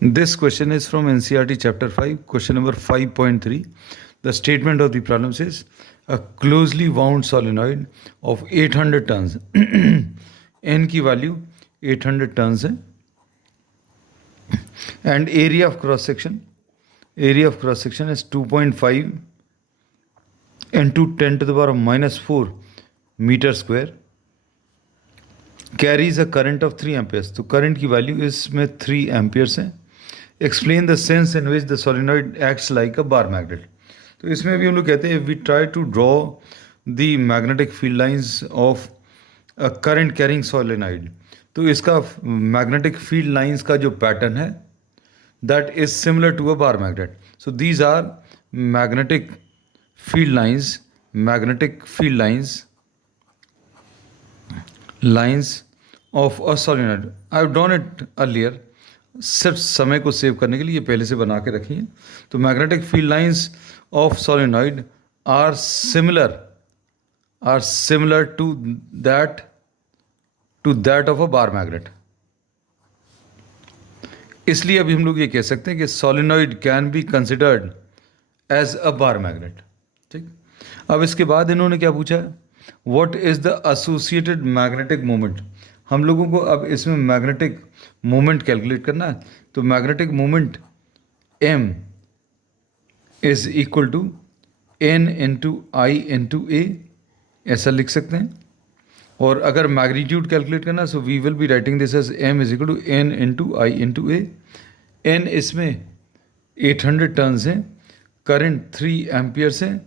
This question is from NCERT chapter 5, question number 5.3. The statement of the problem says a closely wound solenoid of 800 tons n की value 800 tons है and area of cross section is 2.5 into 10 to the power of minus 4 meter square, carries a current of 3 amperes. तो current की value इसमें 3 amperes है. Explain the sense in which the solenoid acts like a bar magnet. तो इसमें भी हम लोग कहते हैं we try to draw the magnetic field lines of a current carrying solenoid. तो इसका मैग्नेटिक फील्ड लाइंस का जो पैटर्न है that is similar to a bar magnet. So these are magnetic field lines of a solenoid. I have drawn it earlier. सिर्फ समय को save करने के लिए ये पहले से बना के रखी है. तो magnetic field lines of solenoid are similar to that of a bar magnet. इसलिए अभी हम लोग ये कह सकते हैं कि solenoid can be considered as a bar magnet. ठीक. अब इसके बाद इन्होंने क्या पूछा है, what is the associated magnetic moment. हम लोगों को अब इसमें मैग्नेटिक मोमेंट कैलकुलेट करना है. तो magnetic moment m is equal to n into I into A, ऐसा लिख सकते हैं. और अगर मैग्नीट्यूड कैलकुलेट करना है so we will be writing this as m is equal to n into I into A. n इसमें 800 टन्स हैं, करंट 3 एम्पियर्स है,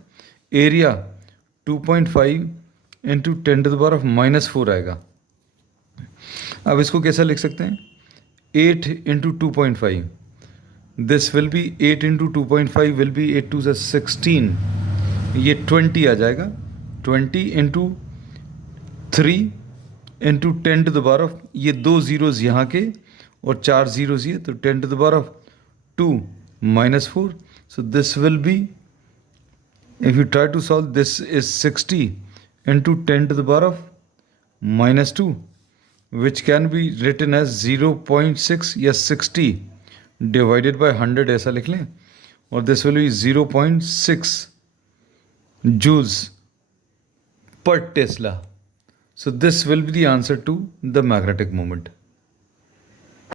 area 2.5 into 10 to the power of minus 4 आएगा. अब इसको कैसा लिख सकते हैं, 8 into 2.5, this will be 8 into 2.5 will be 8 two 16, ये 20 आ जाएगा. 20 into 3 into 10 to the power of, ये 2 जीरोज़ यहाँ के और 4 जीरोज़ ये, तो 10 to the power of 2 minus 4. So this will be, if you try to solve this is 60 into 10 to the power of minus 2, which can be written as 0.6 या 60 divided by 100 ऐसा लिख लें, और this will be 0.6 joules per Tesla. So this will be the answer to the magnetic moment.